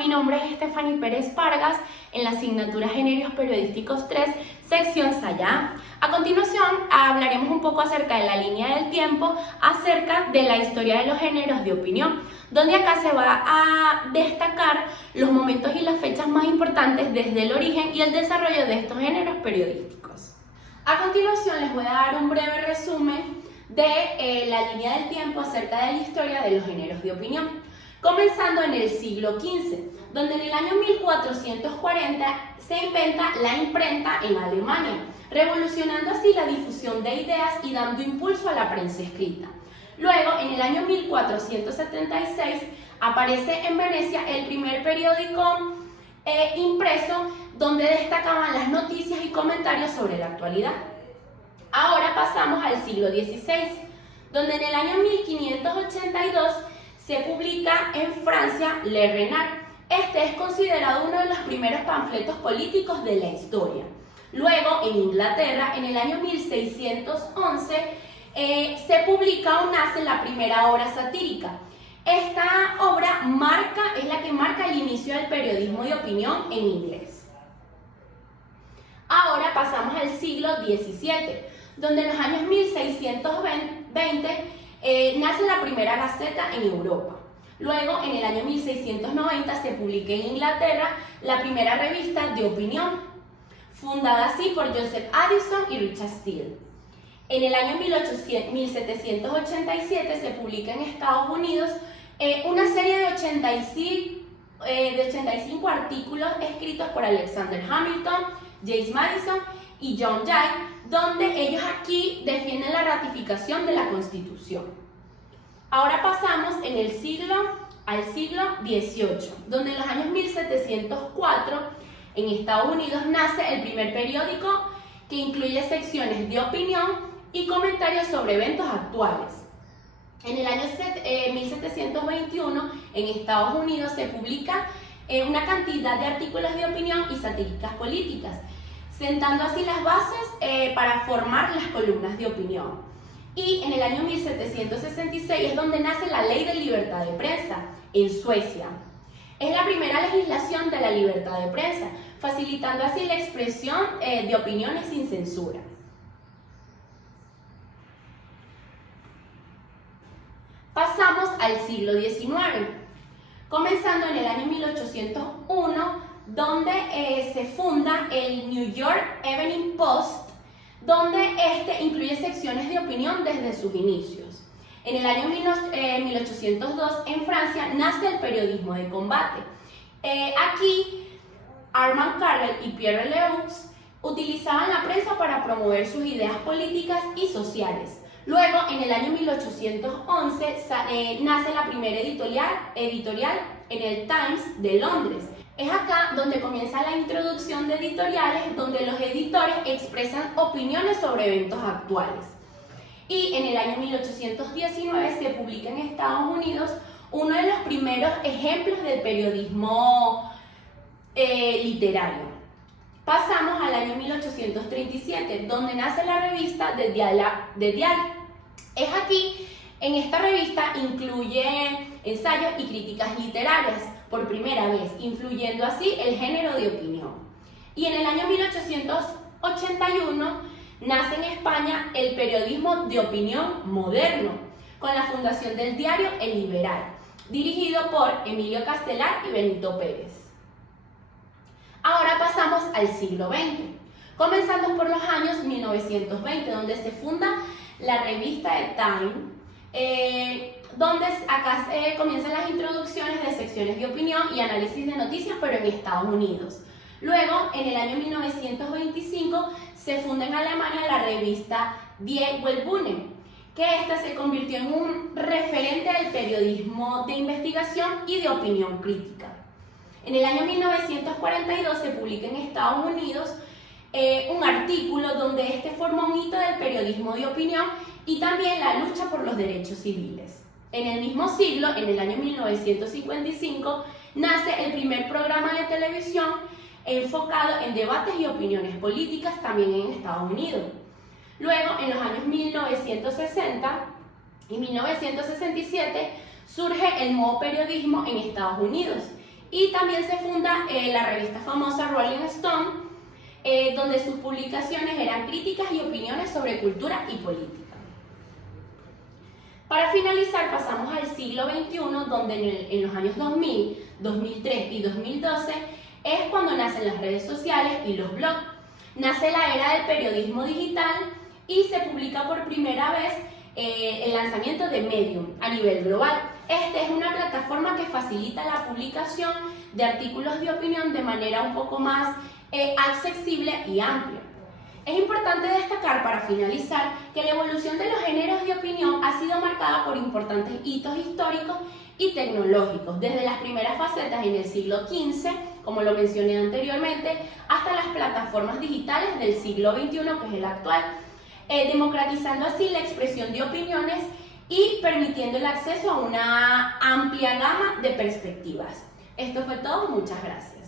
mi nombre es Stephanie Pérez Vargas en la asignatura Géneros Periodísticos 3, sección Sayá. A continuación hablaremos un poco acerca de la línea del tiempo, acerca de la historia de los géneros de opinión, donde acá se va a destacar los momentos y las fechas más importantes desde el origen y el desarrollo de estos géneros periodísticos. A continuación les voy a dar un breve resumen de la línea del tiempo acerca de la historia de los géneros de opinión. Comenzando en el siglo XV, donde en el año 1440 se inventa la imprenta en Alemania, revolucionando así la difusión de ideas y dando impulso a la prensa escrita. Luego, en el año 1476, aparece en Venecia el primer periódico impreso donde destacaban las noticias y comentarios sobre la actualidad. Ahora pasamos al siglo XVI, donde en el año 1582 se publica en Francia Le Renard. Este es considerado uno de los primeros panfletos políticos de la historia. Luego, en Inglaterra, en el año 1611, se publica o nace la primera obra satírica. Esta obra es la que marca el inicio del periodismo de opinión en inglés. Ahora pasamos al siglo XVII, donde en los años 1620 nace la primera gaceta en Europa. Luego, en el año 1690, se publica en Inglaterra la primera revista de opinión, fundada así por Joseph Addison y Richard Steele. En el año 1787 se publica en Estados Unidos una serie de 85 artículos escritos por Alexander Hamilton, James Madison y John Jay, donde ellos aquí defienden la ratificación de la Constitución. Ahora pasamos al siglo XVIII, donde en los años 1704 en Estados Unidos nace el primer periódico que incluye secciones de opinión y comentarios sobre eventos actuales. En el año 1721 en Estados Unidos se publica una cantidad de artículos de opinión y satíricas políticas, sentando así las bases para formar las columnas de opinión. Y en el año 1766 es donde nace la Ley de Libertad de Prensa en Suecia. Es la primera legislación de la libertad de prensa, facilitando así la expresión de opiniones sin censura. Pasamos al siglo XIX, comenzando en el año 1801, donde se funda el New York Evening Post, donde este incluye secciones de opinión desde sus inicios. En el año 1802, en Francia, nace el periodismo de combate. Aquí, Armand Carrel y Pierre Leux utilizaban la prensa para promover sus ideas políticas y sociales. Luego, en el año 1811, nace la primera editorial en el Times de Londres. Es acá donde comienza la introducción de editoriales, donde los editores expresan opiniones sobre eventos actuales. Y en el año 1819 se publica en Estados Unidos uno de los primeros ejemplos del periodismo literario. Pasamos al año 1837, donde nace la revista The Dial. Es aquí, en esta revista incluye ensayos y críticas literarias, por primera vez, influyendo así el género de opinión. Y en el año 1881 nace en España el periodismo de opinión moderno, con la fundación del diario El Liberal, dirigido por Emilio Castelar y Benito Pérez. Ahora pasamos al siglo XX, comenzando por los años 1920, donde se funda la revista The Time, donde acá comienzan las introducciones de secciones de opinión y análisis de noticias, pero en Estados Unidos. Luego, en el año 1925, se funda en Alemania la revista Die Weltbühne, que esta se convirtió en un referente del periodismo de investigación y de opinión crítica. En el año 1942 se publica en Estados Unidos un artículo donde este forma un hito del periodismo de opinión y también la lucha por los derechos civiles. En el mismo siglo, en el año 1955, nace el primer programa de televisión enfocado en debates y opiniones políticas también en Estados Unidos. Luego, en los años 1960 y 1967, surge el nuevo periodismo en Estados Unidos y también se funda la revista famosa Rolling Stone, donde sus publicaciones eran críticas y opiniones sobre cultura y política. Para finalizar, pasamos al siglo XXI, donde en los años 2000, 2003 y 2012 es cuando nacen las redes sociales y los blogs. Nace la era del periodismo digital y se publica por primera vez el lanzamiento de Medium a nivel global. Esta es una plataforma que facilita la publicación de artículos de opinión de manera un poco más accesible y amplia. Es importante destacar, para finalizar, que la evolución de los géneros de opinión ha sido marcada por importantes hitos históricos y tecnológicos, desde las primeras facetas en el siglo XV, como lo mencioné anteriormente, hasta las plataformas digitales del siglo XXI, que es el actual, democratizando así la expresión de opiniones y permitiendo el acceso a una amplia gama de perspectivas. Esto fue todo, muchas gracias.